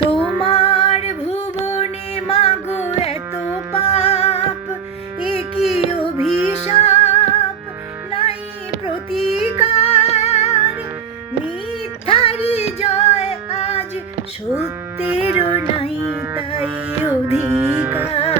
তোমার ভুবনে মাগো এত পাপ, এ কি অভিশাপ, নাই প্রতিকার। মিথ্যারি জয় আজ, সত্যেরও নাই তাই অধিকার।